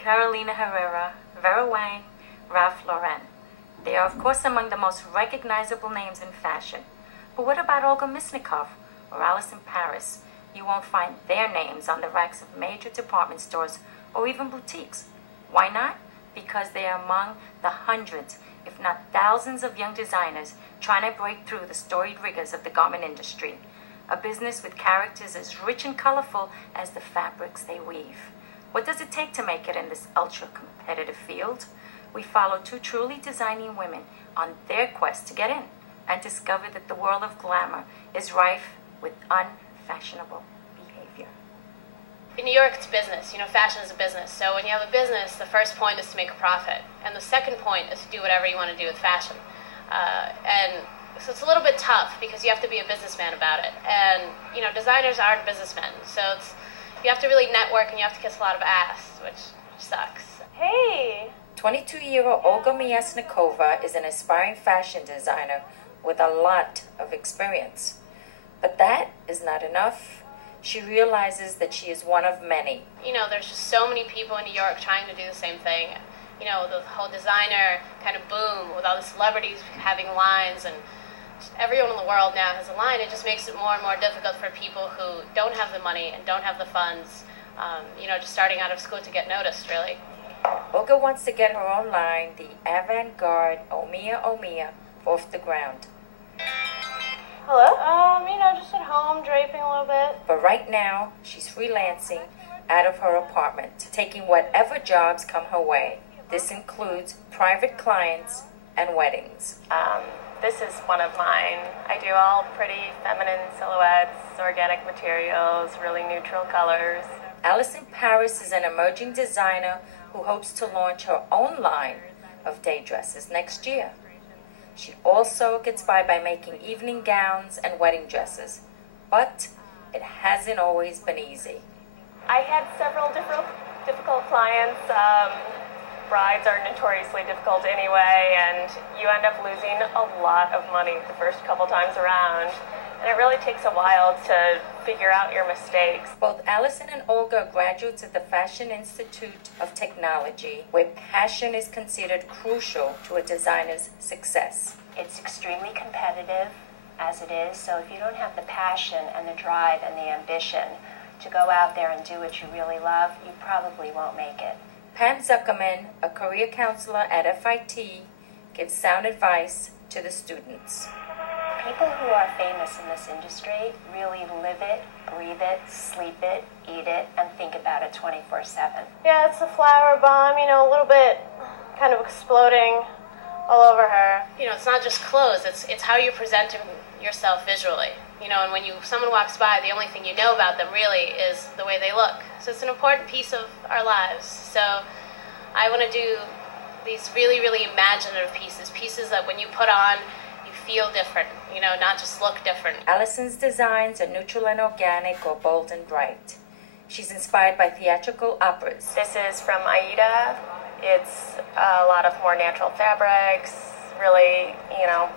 Carolina Herrera, Vera Wang, Ralph Lauren. They are, of course, among the most recognizable names in fashion. But what about Olga Misnikov or Alice in Paris? You won't find their names on the racks of major department stores or even boutiques. Why not? Because they are among the hundreds, if not thousands, of young designers trying to break through the storied rigors of the garment industry, a business with characters as rich and colorful as the fabrics they weave. What does it take to make it in this ultra-competitive field? We follow two truly designing women on their quest to get in and discover that the world of glamour is rife with unfashionable behavior. In New York, it's business. Fashion is a business. So when you have a business, the first point is to make a profit. And the second point is to do whatever you want to do with fashion. And so it's a little bit tough because you have to be a businessman about it. And, designers aren't businessmen. So you have to really network and you have to kiss a lot of ass, which sucks. Hey! 22-year-old Olga Myasnikova is an aspiring fashion designer with a lot of experience. But that is not enough. She realizes that she is one of many. There's just so many people in New York trying to do the same thing. The whole designer kind of boom with all the celebrities having lines, and everyone in the world now has a line. It just makes it more and more difficult for people who don't have the money and don't have the funds, just starting out of school to get noticed, really. Olga wants to get her own line, the avant-garde Omiya Omiya, off the ground. Hello? Just at home, draping a little bit. But right now, she's freelancing out of her apartment, taking whatever jobs come her way. This includes private clients and weddings. This is one of mine. I do all pretty feminine silhouettes, organic materials, really neutral colors. Alice in Paris is an emerging designer who hopes to launch her own line of day dresses next year. She also gets by making evening gowns and wedding dresses, but it hasn't always been easy. I had several difficult clients. Brides are notoriously difficult anyway, and you end up losing a lot of money the first couple times around. And it really takes a while to figure out your mistakes. Both Allison and Olga are graduates of the Fashion Institute of Technology, where passion is considered crucial to a designer's success. It's extremely competitive as it is, so if you don't have the passion and the drive and the ambition to go out there and do what you really love, you probably won't make it. Pam Zuckerman, a career counselor at FIT, gives sound advice to the students. People who are famous in this industry really live it, breathe it, sleep it, eat it, and think about it 24/7. Yeah, it's a flower bomb, a little bit kind of exploding all over her. It's not just clothes, it's how you're presenting yourself visually. And when someone walks by, the only thing you know about them really is the way they look. So it's an important piece of our lives. So I want to do these really, really imaginative pieces that when you put on, you feel different, not just look different. Allison's designs are neutral and organic or bold and bright. She's inspired by theatrical operas. This is from Aida. It's a lot of more natural fabrics, really,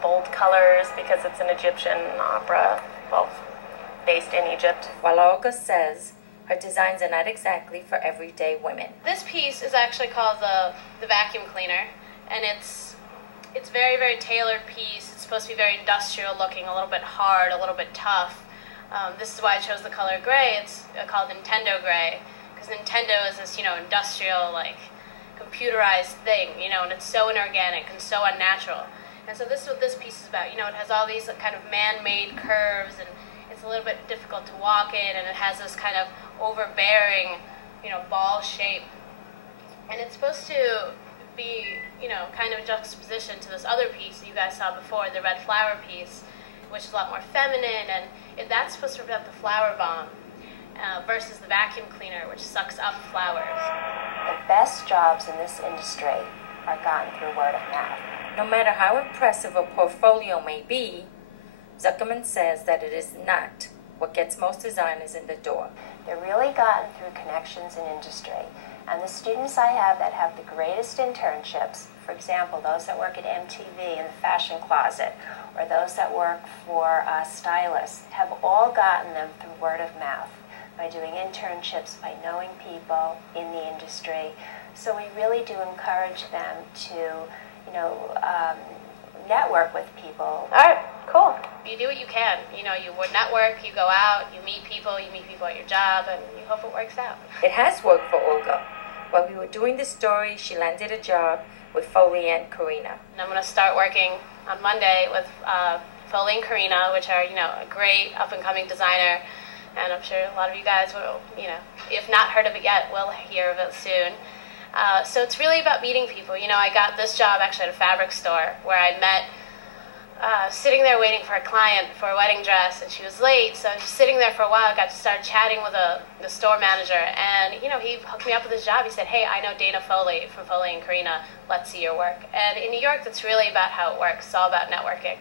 bold colors because it's an Egyptian opera, based in Egypt. While Olga says her designs are not exactly for everyday women. This piece is actually called the vacuum cleaner, and it's very, very tailored piece. It's supposed to be very industrial looking, a little bit hard, a little bit tough. This is why I chose the color gray. It's called Nintendo gray, because Nintendo is this, industrial, computerized thing, and it's so inorganic and so unnatural. And so this is what this piece is about. It has all these kind of man-made curves, and it's a little bit difficult to walk in, and it has this kind of overbearing, ball shape. And it's supposed to be, kind of a juxtaposition to this other piece that you guys saw before, the red flower piece, which is a lot more feminine, and that's supposed to represent the flower bomb versus the vacuum cleaner, which sucks up flowers. The best jobs in this industry are gotten through word of mouth. No matter how impressive a portfolio may be, Zuckerman says that it is not what gets most designers in the door. They're really gotten through connections in industry. And the students I have that have the greatest internships, for example, those that work at MTV in the fashion closet, or those that work for stylists, have all gotten them through word of mouth, by doing internships, by knowing people in the industry, So we really do encourage them to, network with people. All right, cool. You do what you can. You would network, you go out, you meet people at your job, and you hope it works out. It has worked for Olga. While we were doing this story, she landed a job with Foley and Karina. And I'm going to start working on Monday with Foley and Karina, which are, a great up-and-coming designer. And I'm sure a lot of you guys will, if not heard of it yet, will hear of it soon. So it's really about meeting people. I got this job actually at a fabric store where I met, sitting there waiting for a client for a wedding dress, and she was late. So just sitting there for a while, I got to start chatting with the store manager. And, he hooked me up with his job. He said, hey, I know Dana Foley from Foley and Karina. Let's see your work. And in New York, that's really about how it works. It's all about networking.